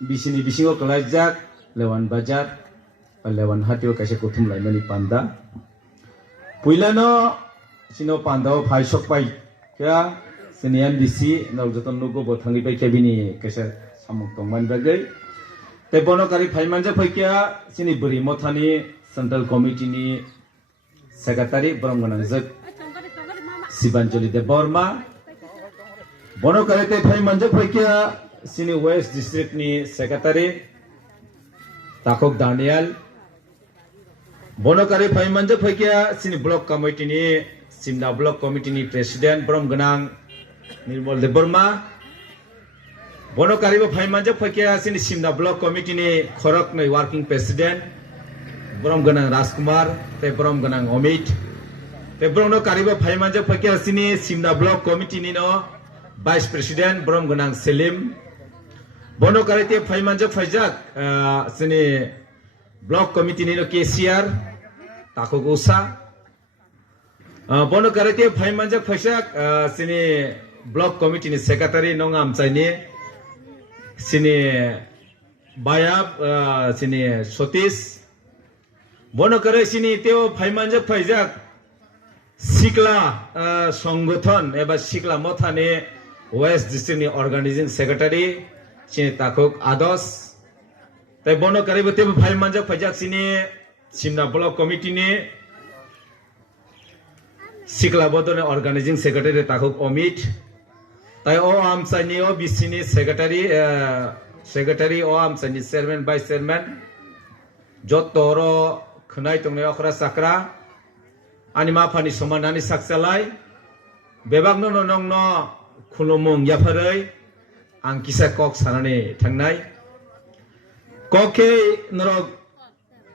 bisini bisingo kelaijak lewan bazar lewan hatio kaisa kuthumlaima ni panda puilano sino panda phai sokpai kya sini MDC nol joton nugo bothangi pai kebini kaisa samuk tongman bagai te bonokari phai manja phai kya sini buri mothani central committee ni secretary bromganang jak Sibanjoli de Borma bonokari te phai manja phai kya sini west district ni secretary Takok Daniel bonokari phai manja phai kya sini block committee ni Simna block committee ni president bromganang Nirmal de Borma bonokari bo phai manja phai kya sini Simna block committee ni Khorak ni working president bromganang Rajkumar te bromganang Omid te bonokari bo phai manja phai kya sini Simna block committee ni no vice president bromganang Selim bonokari te phai manja phai jak sini block committee ni no KCR Takok Usa bonokari te phai manja phai jak sini block committee ni secretary nongam chaini sini bayab sini Sotis bonokari sini teo phai manja phai jak sikla সংগঠন এবা sikla motha ni west district ni organizing secretary sini Takok Ados tai bonokari bo teo phai manja phai jak sini Simna block committee ni sikla bodone organizing secretary Takok Omid tai o amsani o bisini secretary o amsani chairman vice chairman jotoro khnai tongne akhra sakra ani mafani somanani saksalai bebagno nongno khulumung yafarai ang kisa kok sanani thangnai koke norok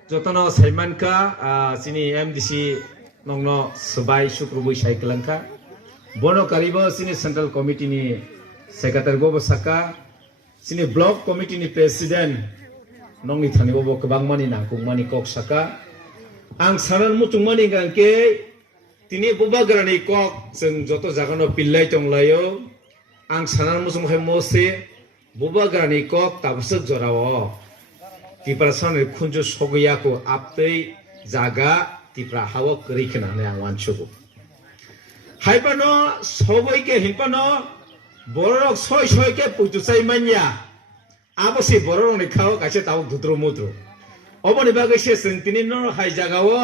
jotono saimanka sini MDC nongno sebai sukrubui saiklangka bono karibo sini central committee ni secretary bobo saka sini block committee ni president nongni thani bobo kebangmani nangkungmani kok saka ang saran mutungmani gangke tini bubagrani kok seng joto jagano pillai tonglayo ang saran musung hai mose bubagrani kok tabsuk jorawo Tipra sane khunju sogiyako aptei jaga Tipra hawo kerikena ne ang wanchugo haipano soboike hinpano borok soi ke putu sai manya abosi borok ni khao kaise taw dutro mutro oboni bagai se sentini no hai jagawo